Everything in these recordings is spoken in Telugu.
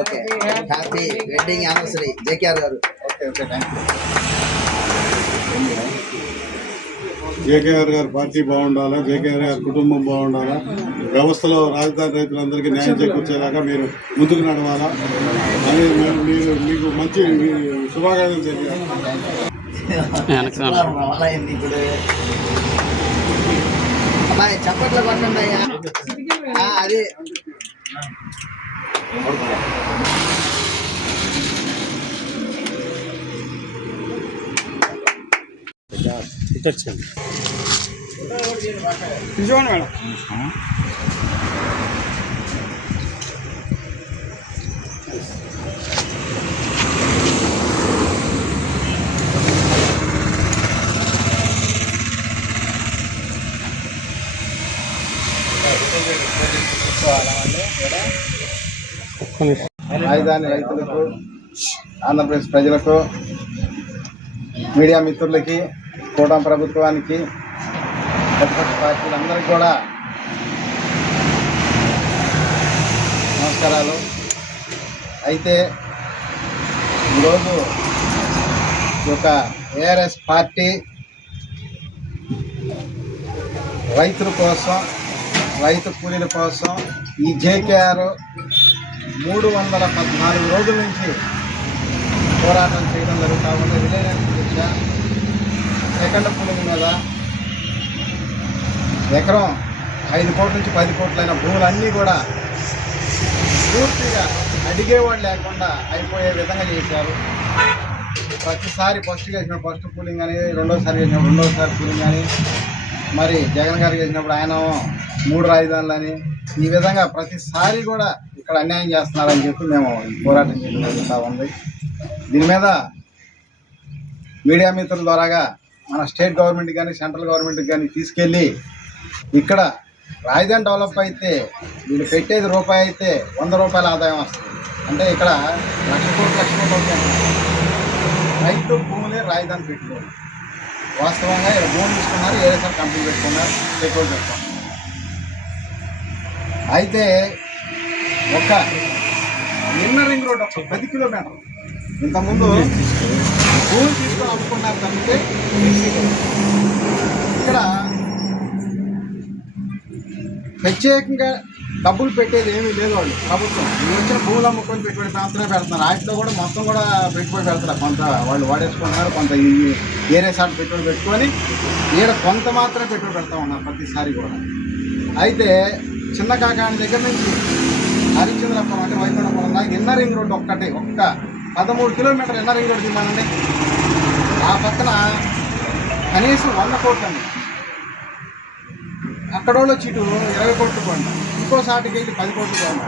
Okay, happy wedding anniversary JKR garu. Okay okay, thank you. JKR గారి పార్టీ బాగుండాలా, జేకేఆర్ గారి కుటుంబం బాగుండాలా, వ్యవస్థలో రాజధాని రైతులందరికీ న్యాయం చేకూర్చేలాగా మీరు ముందుకు నడవాలా అని మీరు మీకు మంచి శుభాకాంక్షలు తెలియజేయాలి. ఇప్పుడు అమ్మాయి చప్పట్లు కొట్టండి అయ్యా. అది నిజమని మేడం. రాజధాని రైతులకు, ఆంధ్రప్రదేశ్ ప్రజలకు, మీడియా మిత్రులకి, కూటమి ప్రభుత్వానికి, ప్రతిపక్ష పార్టీలందరికీ కూడా నమస్కారాలు. అయితే ఈరోజు ఈ యొక్క ఏఆర్ఎస్ పార్టీ రైతుల కోసం, రైతు కూలీల కోసం ఈ జేకేఆర్ 314 రోజుల నుంచి పోరాటం చేయడం జరుగుతూ ఉంది. రిలయన్స్ దిశ సెకండ్ కూలింగ్ మీద ఎకరం 5 కోట్ల నుంచి 10 కోట్లైన భూములన్నీ కూడా పూర్తిగా అడిగేవాడు లేకుండా అయిపోయే విధంగా చేశారు. ప్రతిసారి ఫస్ట్ చేసిన ఫస్ట్ కూలింగ్ అని, రెండోసారి చేసినప్పుడు రెండోసారి కూలింగ్ అని, మరి జగన్ గారు చేసినప్పుడు ఆయన 3 రాజధానులని, ఈ విధంగా ప్రతిసారి కూడా ఇక్కడ అన్యాయం చేస్తున్నారని చెప్పి మేము పోరాటం చేయడం జరుగుతూ ఉంది. దీని మీద మీడియా మిత్రుల ద్వారాగా మన స్టేట్ గవర్నమెంట్ కానీ సెంట్రల్ గవర్నమెంట్కి కానీ తీసుకెళ్ళి ఇక్కడ రాజధాని డెవలప్ అయితే వీళ్ళు పెట్టేది రూపాయి అయితే 100 రూపాయల ఆదాయం వస్తుంది. అంటే ఇక్కడ లక్ష కోట్లు రైతు భూములే రాజధాని పెట్టుకోవాలి. వాస్తవంగా ఇక్కడ భూములు తీసుకున్నారు, ఏఎస్ఆర్ కంపెనీ పెట్టుకున్నారు, పెట్రోల్ పెట్టుకున్నారు. అయితే ఒక ఇన్నర్ రింగ్ రోడ్ ఒక 10 కిలోమీటర్లు ఇంతకుముందు భూమి తీసుకొని అమ్ముకున్నారు తప్పితే ఇక్కడ ప్రత్యేకంగా డబ్బులు పెట్టేది ఏమీ లేదు. వాళ్ళు ప్రభుత్వం వచ్చిన భూములు అమ్ముకొని పెట్టుబడి మాత్రమే పెడుతున్నారు. వాటిలో కూడా మొత్తం కూడా పెట్టుబడి పెడతారు. కొంత వాళ్ళు వాడేసుకుంటున్నారు, కొంత వేరే సార్లు పెట్టుబడి పెట్టుకొని ఈడ కొంత మాత్రమే పెట్టుబడి పెడతా ఉన్నారు ప్రతిసారి కూడా. అయితే చిన్న కాకాని దగ్గర నుంచి హరిశ్చంద్రపురం అంటే వైకుంఠపురం దాకా ఇన్నర్ రింగ్ రోడ్డు ఒక్క 13 కిలోమీటర్లు ఇన్నర్ రింగ్ రోడ్డు తీమానండి. ఆ పక్కన కనీసం 100 కోట్లు అండి. అక్కడోళ్ళు చీటు 20 కోట్లు పోండి, ఇంకో సాటికి వెళ్ళి 10 కోట్లు పోండి.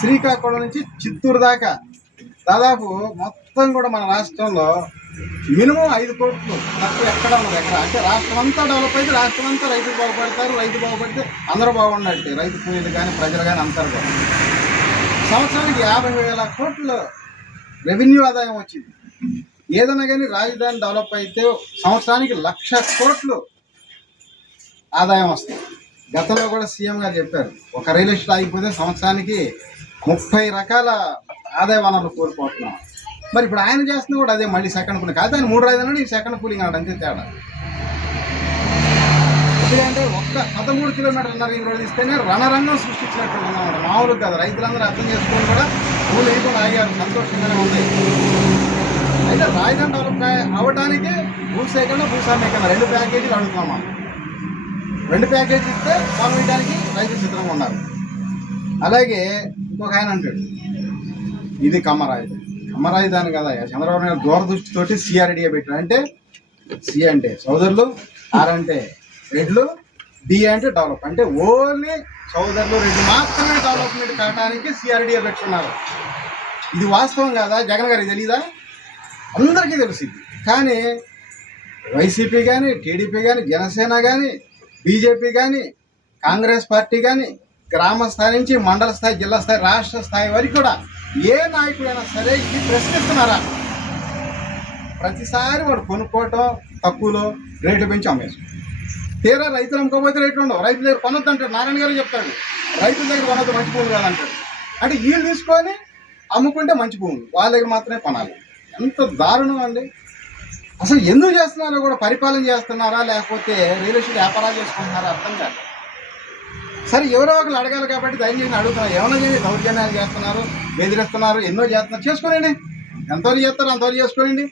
శ్రీకాకుళం నుంచి చిత్తూరు దాకా దాదాపు మొత్తం కూడా మన రాష్ట్రంలో మినిమం 5 కోట్లు తక్కువ ఎక్కడ ఉన్నది ఎక్కడ. అంటే రాష్ట్రం అంతా డెవలప్ అయితే రాష్ట్రం అంతా రైతులు బాగుపడతారు. రైతు బాగుపడితే అందరూ బాగున్నట్టే, రైతు కూలీలు కానీ ప్రజలు కానీ అందరూ బాగుంటారు. సంవత్సరానికి 50,000 కోట్లు రెవెన్యూ ఆదాయం వచ్చింది. ఏదైనా కానీ రాజధాని డెవలప్ అయితే సంవత్సరానికి 1,00,000 కోట్లు ఆదాయం వస్తుంది. గతంలో కూడా సీఎం గారు చెప్పారు, ఒక రియల్ ఎస్టేట్ ఆగిపోతే సంవత్సరానికి 30 రకాల ఆదాయ వనరులు కోల్పోతున్నాం. మరి ఇప్పుడు ఆయన చేస్తున్నా కూడా అదే మళ్ళీ సెకండ్ కూలింగ్ కాదు. ఆయన 3 రాజధానులు ఈ సెకండ్ కూలింగ్ అన్నాడు, అంతే తేడా. ఎందుకంటే ఒక్క 13 కిలోమీటర్ల రింగ్ రోడ్ ఇస్తేనే రణరంగం సృష్టించినట్టు ఉన్నాం. మామూలు కాదు, రైతులందరూ అర్థం చేసుకొని కూడా భూములు వేయకుండా ఆగారు, సంతోషంగానే ఉంది. అయితే రాజధాని డెవలప్ అవ్వడానికి భూసేకరణ, భూస్వామీకరణ 2 ప్యాకేజీలు అడుగుతున్నాం. 2 ప్యాకేజీ ఇస్తే పొలం వేయడానికి రైతులు సిద్ధంగా ఉన్నారు. అలాగే ఇంకొక ఆయన అంటాడు, ఇది కమ్మ రాజధాని కదా, చంద్రబాబు నాయుడు దూరదృష్టితోటి సిఆర్డీఏ పెట్టాడు. అంటే సి అంటే సోదరులు, ఆర్ అంటే రెడ్లు, డి అంటే డెవలప్. అంటే ఓన్లీ సోదరులు రెడ్లు మాత్రమే డెవలప్మెంట్ కావడానికి సిఆర్డీఏ పెట్టుకున్నారు. ఇది వాస్తవం కాదా? జగన్ గారికి తెలీదా? అందరికీ తెలిసింది. కానీ వైసీపీ కానీ, టీడీపీ కానీ, జనసేన కానీ, బీజేపీ కానీ, కాంగ్రెస్ పార్టీ కానీ గ్రామ స్థాయి నుంచి మండల స్థాయి, జిల్లా స్థాయి, రాష్ట్ర స్థాయి వరకు కూడా ఏ నాయకుడైనా సరే ఇది ప్రశ్నిస్తున్నారా? ప్రతిసారి వాడు కొనుక్కోవటం, తక్కువలో రేటు పెంచి అమ్మేసుకోవడం. తీరా రైతులు అమ్ముకోకపోతే రేట్లు ఉండవు. రైతుల దగ్గర కొనొద్దు అంటాడు. నారాయణ గారు చెప్తాడు, రైతుల దగ్గర కొనొద్దు, మంచి భూములు కాదంటాడు. అంటే వీళ్ళు తీసుకొని అమ్ముకుంటే మంచి భూములు వాళ్ళ దగ్గర మాత్రమే కొనాలి. ఎంత దారుణం అండి. అసలు ఎందుకు చేస్తున్నారో కూడా, పరిపాలన చేస్తున్నారా లేకపోతే రియల్ ఎస్టేట్ వ్యాపారాలు చేసుకుంటున్నారా అర్థం కాదు. సరే ఎవరో ఒకరు అడగాలి కాబట్టి దయచేసి అడుగుతున్నారు. ఏమైనా చేయండి, దౌర్జన్యాలు చేస్తున్నారు, బెదిరిస్తున్నారు, ఎన్నో చేస్తున్నారు, చేసుకోనండి. ఎంతవరకు చేస్తారో అంతవరకు చేసుకోనండి.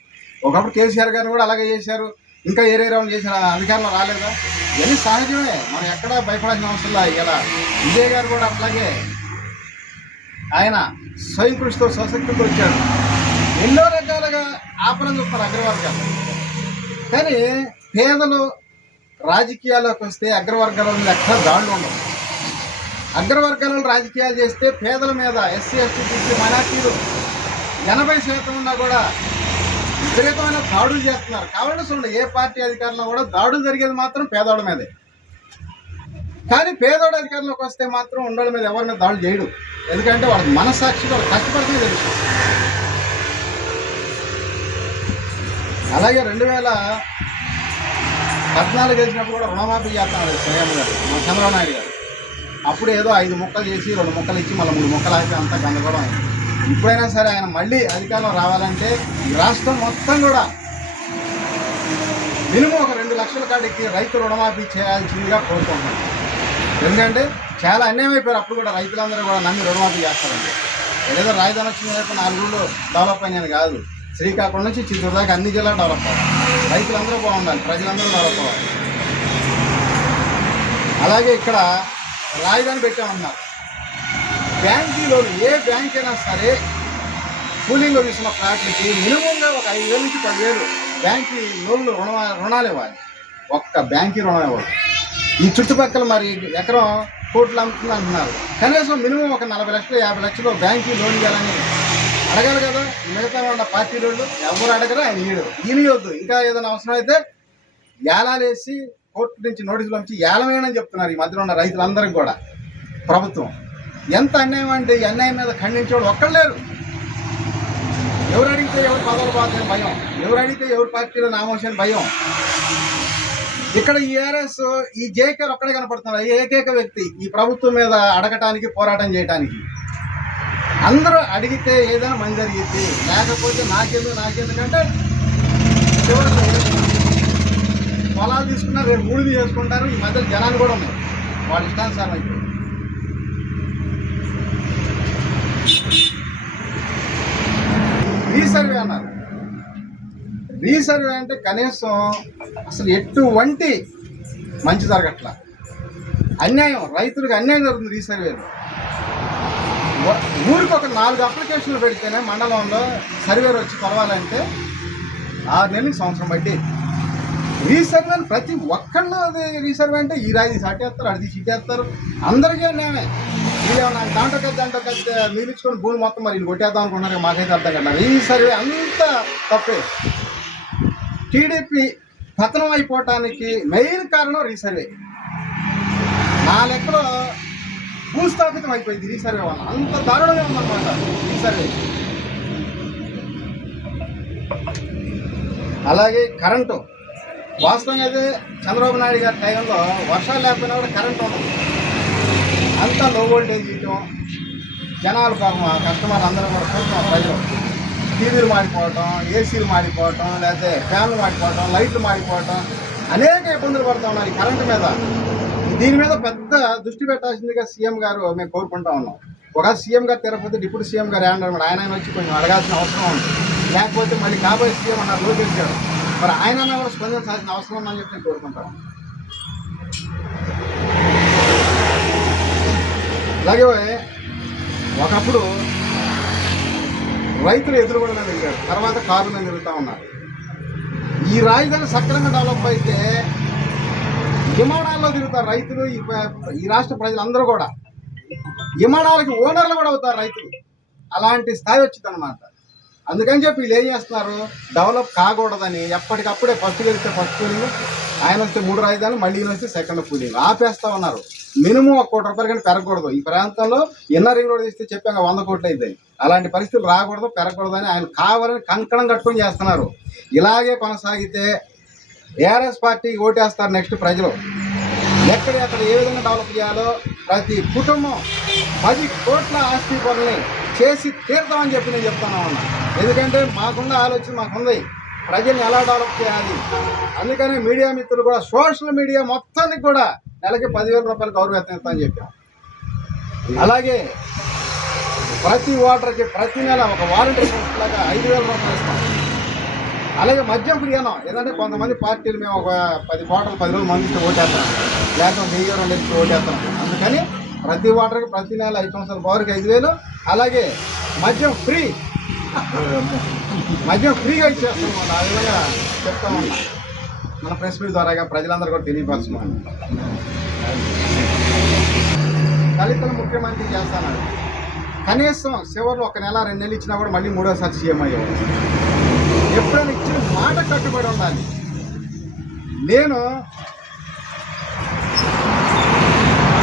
ఒకప్పుడు కేసీఆర్ గారు కూడా అలాగే చేశారు, ఇంకా ఏరేరావు చేసిన అధికారంలో రాలేదా? ఇవన్నీ సహజమే, మనం ఎక్కడా భయపడాల్సిన అవసరం లేదు. ఇలా విజయ్ గారు కూడా అట్లాగే ఆయన స్వయం కృషితో స్వశక్తితో వచ్చాడు. ఎన్నో రకాలుగా ఆపరణ చూస్తారు అగ్రవర్గాలు. కానీ పేదలు రాజకీయాల్లోకి వస్తే అగ్రవర్గాల మీద ఎక్కడ దాడులు ఉండవు. అగ్రవర్గాలను రాజకీయాలు చేస్తే పేదల మీద, ఎస్సీ ఎస్టీ బీసీ మైనార్టీలు 80% ఉన్నా కూడా విపరీతమైన దాడులు చేస్తున్నారు. కావాలని చూడండి, ఏ పార్టీ అధికారంలో కూడా దాడులు జరిగేది మాత్రం పేదోళ్ళ మీదే. కానీ పేదోడు అధికారంలోకి వస్తే మాత్రం ఉండోళ్ళ మీద ఎవరి మీద దాడులు చేయడు. ఎందుకంటే వాళ్ళకి మనస్సాక్షి, వాళ్ళు కష్టపడితే తెలుసు. అలాగే 2014 గెలిచినప్పుడు కూడా రుణమాఫీ చేస్తున్నాడు సీఎం గారు, చంద్రబాబు నాయుడు గారు. అప్పుడు ఏదో 5 ముక్కలు చేసి 2 ముక్కలు ఇచ్చి మళ్ళీ 3 ముక్కలు ఆపి అంతా గందరగోళం అయింది. ఇప్పుడైనా సరే ఆయన మళ్ళీ అధికారంలో రావాలంటే ఈ రాష్ట్రం మొత్తం కూడా మినిమం ఒక 2 లక్షల కాడికి రైతు రుణమాఫీ చేయాల్సిందిగా కోరుకుంటున్నాను. ఎందుకంటే చాలా అన్యాయం అయిపోయారు. అప్పుడు కూడా రైతులందరూ కూడా నమ్మి రుణమాఫీ చేస్తారండి. ఏదో రాజధాని వచ్చిన వైపు 4 ఊళ్ళు డెవలప్ అయినాయని కాదు, శ్రీకాకుళం నుంచి చిత్తూరు దాకా అన్ని జిల్లాలు డెవలప్ అవ్వాలి. రైతులందరూ బాగుండాలి, ప్రజలందరూ డెవలప్ అవ్వాలి. అలాగే ఇక్కడ రాజధాని పెట్టామన్నారు. బ్యాంకీ లోన్, ఏ బ్యాంక్ అయినా సరే కూలింగ్లో తీసుకున్న ఫ్లాట్లకి మినిమంగా ఒక 5,000 నుంచి 10,000 బ్యాంకీ లోన్లు రుణాలు ఇవ్వాలి. ఒక్క బ్యాంకీ రుణం ఇవ్వాలి. ఈ చుట్టుపక్కల మరి ఎకరం కోట్లు అమ్ముతుంది అంటున్నారు. కనీసం మినిమం ఒక 40 లక్షలు 50 లక్షలు బ్యాంకీ లోన్ ఇవ్వాలని అడగాలి కదా. మిగతా ఉన్న పార్టీ వాళ్ళు ఎవరు అడగరు, ఆయన ఈయనొద్దు. ఇంకా ఏదైనా అవసరం అయితే ఏలాలు వేసి కోర్టు నుంచి నోటీసులు పంపించి ఏలమేనని చెప్తున్నారు ఈ మధ్యలో ఉన్న రైతులందరికీ కూడా. ప్రభుత్వం ఎంత అన్యాయం అంటే, ఈ అన్యాయం మీద ఖండించేవాడు ఒక్కళ్ళు లేరు. ఎవరు అడిగితే ఎవరు పదవులు పోతాయని భయం, ఎవరు అడిగితే ఎవరు పార్టీలో నామోషని భయం. ఇక్కడ ఈ ఆర్ఎస్, ఈ జేకేర్ ఒక్కడే కనపడుతున్నారు. ఏకైక వ్యక్తి ఈ ప్రభుత్వం మీద అడగటానికి, పోరాటం చేయడానికి. అందరూ అడిగితే ఏదైనా మంది జరిగింది, లేకపోతే నాకెందుకంటే చివరికి పొలాలు తీసుకున్నారు, రేపు 3 చేసుకుంటారు. ఈ మధ్య జనాలు కూడా ఉన్నారు, వాళ్ళ ఇష్టానుసారం అయిపోయి. రీసర్వే అన్నారు. రీసర్వే అంటే కనీసం అసలు ఎటువంటి మంచి జరగట్లా, అన్యాయం, రైతులకు అన్యాయం జరుగుతుంది. రీసర్వేలో ఊరికి ఒక 4 అప్లికేషన్లు పెడితేనే మండలంలో సర్వేర్ వచ్చి కొలవాలంటే 6 నెలలకి సంవత్సరం బట్టి. రీసర్వే ప్రతి ఒక్కళ్ళు రీసర్వే అంటే ఈ రాయి సట్టేస్తారు, అది సిట్టేస్తారు, అందరికీ అన్యాయమే. వీళ్ళేమన్నా దాంట్లో కలిసి మీరిచ్చుకొని భూమి మొత్తం మరి కొట్టేద్దాం అనుకున్నారు. మాకైతే అర్థం కదా. రీసర్వే అంతా తప్పే. టీడీపీ పతనం అయిపోవటానికి మెయిన్ కారణం రీసర్వే. నా లెక్కలో భూస్థాపితం అయిపోయింది రీసర్వే వల్ల. అంత దారుణంగా ఉందన్నమాట రీసర్వే. అలాగే కరెంటు, వాస్తవంగా అయితే చంద్రబాబు నాయుడు గారి టైంలో వర్షాలు లేకపోయినా కూడా కరెంటు ఉండదు. అంతా లో వోల్టేజ్ ఇవ్వటం, జనాలు పాపం కస్టమర్లు అందరూ కూడా చూస్తున్నాం. ప్రజలు టీవీలు మాడిపోవటం, ఏసీలు మాడిపోవటం, లేకపోతే ఫ్యాన్లు మాడిపోవటం, లైట్లు మాడిపోవటం, అనేక ఇబ్బందులు పడుతూ ఉన్నారు ఈ కరెంటు మీద. దీని మీద పెద్ద దృష్టి పెట్టాల్సిందిగా సీఎం గారు మేము కోరుకుంటా ఉన్నాం. ఒక సీఎం గారు తిరగకపోతే డిప్యూటీ సీఎం గారు ఏమన్నారు, ఆయన వచ్చి కొంచెం అడగాల్సిన అవసరం ఉంది. లేకపోతే మళ్ళీ కాబోయే సీఎం అన్నారు లోకేష్ గారు, మరి ఆయన కూడా స్పందించాల్సిన అవసరం ఉందని చెప్పి నేను కోరుకుంటాను. అలాగే ఒకప్పుడు రైతులు ఎదురుగొడగా తిరిగారు, తర్వాత కారు మీద తిరుగుతూ ఉన్నారు. ఈ రాజధాని సక్రమంగా డెవలప్ అయితే విమానాల్లో తిరుగుతారు రైతులు. ఈ రాష్ట్ర ప్రజలందరూ కూడా విమానాలకి ఓనర్లు కూడా అవుతారు రైతులు. అలాంటి స్థాయి వచ్చింది అనమాట. అందుకని చెప్పి వీళ్ళు ఏం చేస్తున్నారు, డెవలప్ కాకూడదని ఎప్పటికప్పుడే ఫస్ట్ గెలిస్తే ఫస్ట్ కూలింగ్, ఆయన వస్తే 3 రాజధానులు, మళ్ళీ వస్తే సెకండ్ కూలింగ్ ఆపేస్తా ఉన్నారు. మినిమం 1 కోటి రూపాయలు కానీ పెరగకూడదు. ఈ ప్రాంతంలో ఇన్నర్ రింగ్ రోడ్ తీస్తే చెప్పాక 100 కోట్లు అవుతాయి. అలాంటి పరిస్థితులు రాకూడదు, పెరగకూడదని ఆయన కావాలని కంకణం కట్టుకొని చేస్తున్నారు. ఇలాగే కొనసాగితే ఏఆర్ఎస్ పార్టీకి ఓటేస్తారు నెక్స్ట్ ప్రజలు. ఎక్కడెక్కడ ఏ విధంగా డెవలప్ చేయాలో ప్రతి కుటుంబం 10 కోట్ల ఆస్తి పనుల్ని చేసి తీర్థమని చెప్పి నేను చెప్తాను అన్నా. ఎందుకంటే మాకున్న ఆలోచన మాకుంది, ప్రజల్ని ఎలా డెవలప్ చేయాలి. అందుకని మీడియా మిత్రులు కూడా సోషల్ మీడియా మొత్తానికి కూడా నెలకి 10,000 రూపాయలు గౌరవేతం ఇస్తామని చెప్పాం. అలాగే ప్రతి ఓటర్కి ప్రతి నెల ఒక వాలంటీర్ పోస్ట్ లాగా 5,000 రూపాయలు ఇస్తాం. అలాగే మద్యం ఫ్రీయానం, ఏదంటే కొంతమంది పార్టీలు మేము ఒక 10 కోటలు 10 రోజులు మందికి ఓటేస్తాం, లేకపోతే 1,000-2,000 ఓటేస్తాం. అందుకని ప్రతి ఓటర్కి ప్రతి నెల 5 సంవత్సరాల పవర్కి 5,000. అలాగే మద్యం ఫ్రీగా ఇచ్చేస్తాం. ఆ విధంగా చెప్తామన్నా మన ప్రెస్ మీట్ ద్వారాగా ప్రజలందరూ కూడా తెలియపరచమని. దళితులు ముఖ్యమంత్రి చేస్తాను, కనీసం చివరిలో 1 నెల 2 నెలలు ఇచ్చినా కూడా మళ్ళీ 3వ సీఎం అయ్యేవాడు. ఎప్పుడైనా ఇచ్చిన మాట కట్టుబడి ఉండాలి. నేను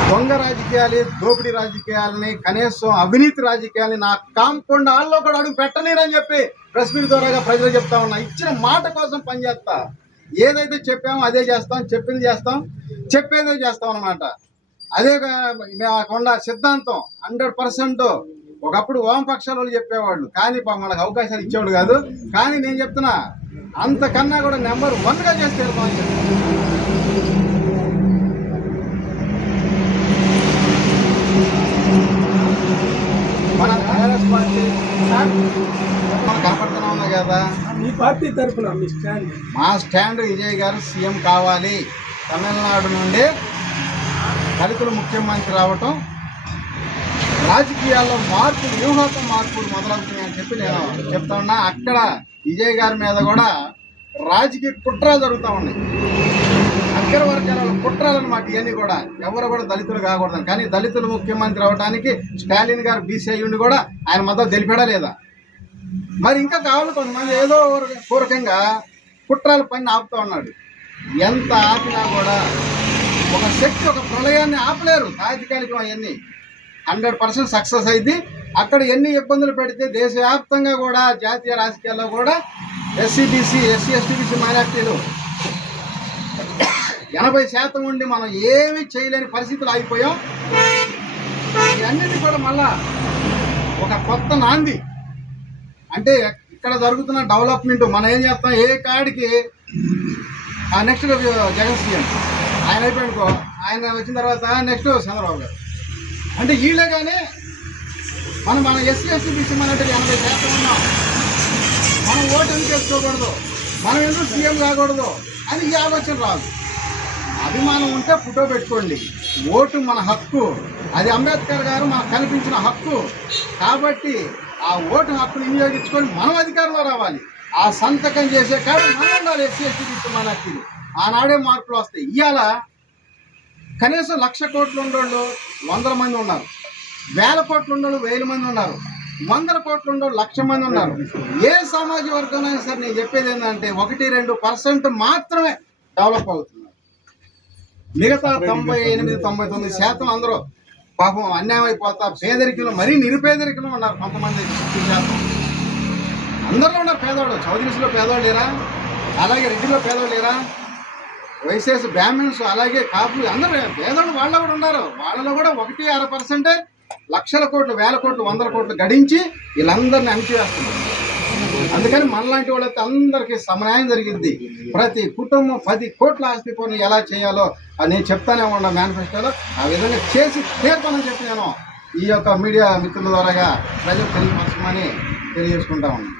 దొంగ రాజకీయాలు, దోపిడీ రాజకీయాలని, కనీసం అవినీతి రాజకీయాలని నా కాంపౌండ్ హాల్లో కూడా అడుగు పెట్టలేనని చెప్పి ప్రెస్ మీట్ ద్వారా ప్రజలు చెప్తా ఉన్నా. ఇచ్చిన మాట కోసం పనిచేస్తా, ఏదైతే చెప్పామో అదే చేస్తాం, చెప్పింది చేస్తాం, చెప్పేదే చేస్తాం అన్నమాట. అదే మాకున్న సిద్ధాంతం 100%. ఒకప్పుడు వామపక్షాలు చెప్పేవాళ్ళు, కానీ మనకు అవకాశాలు ఇచ్చేవాడు కాదు. కానీ నేను చెప్తున్నా, అంతకన్నా కూడా నెంబర్ 1గా చేస్తే వెళ్తామని చెప్పి. మన టీఆర్ఎస్ పార్టీ మనం కనపడుతూనే ఉన్నాయి కదా. మీ పార్టీ తరఫున మా స్టాండ్ విజయ్ గారు సీఎం కావాలి, తమిళనాడు నుండి దళితులు ముఖ్యమంత్రి రావటం, రాజకీయాల్లో మార్పులు, వ్యూహాత్మక మార్పులు మొదలవుతున్నాయని చెప్పి నేను చెప్తా ఉన్నా. అక్కడ విజయ్ గారి మీద కూడా రాజకీయ కుట్రలు జరుగుతూ ఉన్నాయి. అగ్ర వర్గాల కుట్రాలన్నమాట ఇవన్నీ కూడా. ఎవరు కూడా దళితులు కాకూడదని. కానీ దళితులు ముఖ్యమంత్రి అవడానికి స్టాలిన్ గారు బీసీ అయ్యుండి కూడా ఆయన మద్దతు తెలిపాడా లేదా? మరి ఇంకా కావాలి కొంతమంది ఏదో పూర్వకంగా కుట్రాల పని ఆపుతూ ఉన్నాడు. ఎంత ఆపినా కూడా ఒక శక్తి, ఒక ప్రళయాన్ని ఆపలేరు. తాత్కాలికం అవన్నీ 100% సక్సెస్ అయింది. అక్కడ ఎన్ని ఇబ్బందులు పెడితే దేశవ్యాప్తంగా కూడా జాతీయ రాజకీయాల్లో కూడా SC BC, SC ST BC మైనార్టీలు 80% ఉండి మనం ఏమీ చేయలేని పరిస్థితులు ఆగిపోయాం. ఇవన్నిటి కూడా మళ్ళా ఒక కొత్త నాంది. అంటే ఇక్కడ జరుగుతున్న డెవలప్మెంట్ మనం ఏం చేస్తాం, ఏ కాడికి నెక్స్ట్ జగన్ సీఎం ఆయన అయిపోయాడుకో, ఆయన వచ్చిన తర్వాత నెక్స్ట్ చంద్రబాబు గారు. అంటే వీళ్ళే కానీ మన ఎస్సీ ఎస్టీ బీసీ మైనార్టీలు 80% ఉన్నాం. మనం ఓటు ఎందుకు వేసుకోకూడదు, మనం ఎందుకు సీఎం కాకూడదు అని ఈ ఆలోచన రాదు. అభిమానం ఉంటే ఫోటో పెట్టుకోండి. ఓటు మన హక్కు, అది అంబేద్కర్ గారు మనకు కల్పించిన హక్కు. కాబట్టి ఆ ఓటు హక్కును వినియోగించుకొని మనం అధికారంలో రావాలి. ఆ సంతకం చేసే కాదు మనం ఉండాలి. ఎస్సీ ఎస్టీ బీసీ మైనార్టీలు ఆనాడే మార్పులు వస్తాయి. ఇవాళ కనీసం 1,00,000 కోట్లు ఉండోళ్ళు 100 మంది ఉన్నారు, 1,000 కోట్లు ఉండోళ్ళు 1,000 మంది ఉన్నారు, 100 కోట్లు ఉండోళ్ళు 1,00,000 మంది ఉన్నారు. ఏ సామాజిక వర్గంలో అయినా సరే నేను చెప్పేది ఏంటంటే 1-2% మాత్రమే డెవలప్ అవుతున్నారు. మిగతా 98-99% అందరూ పాపం అన్యాయం అయిపోతా పేదరికలు, మరీ నిరుపేదరికలు ఉన్నారు. కొంతమంది 50%. అందరిలో ఉన్నారు పేదవాళ్ళు. చౌదరీస్లో పేదవాళ్ళు లేరా? అలాగే రెడ్డిలో పేదవాళ్ళు లేరా? వైసీఎస్ బ్రాహ్మణ్స్, అలాగే కాపులు, అందరూ పేదవాళ్ళు వాళ్ళలో కూడా ఉన్నారు. వాళ్ళలో కూడా 1-6% 1,00,000 కోట్లు, 1,000 కోట్లు, 100 కోట్లు గడించి వీళ్ళందరినీ అణిచివేస్తున్నారు. అందుకని మనలాంటి వాళ్ళైతే అందరికీ సమన్యాయం జరిగింది. ప్రతి కుటుంబం 10 కోట్ల ఆస్తి పనులు ఎలా చేయాలో అని నేను చెప్తానే ఉన్నా మేనిఫెస్టోలో. ఆ విధంగా చేసి తీర్పని చెప్పి నేను ఈ యొక్క మీడియా మిత్రుల ద్వారాగా ప్రజలు తెలియపరచమని తెలియజేసుకుంటా ఉన్నాను.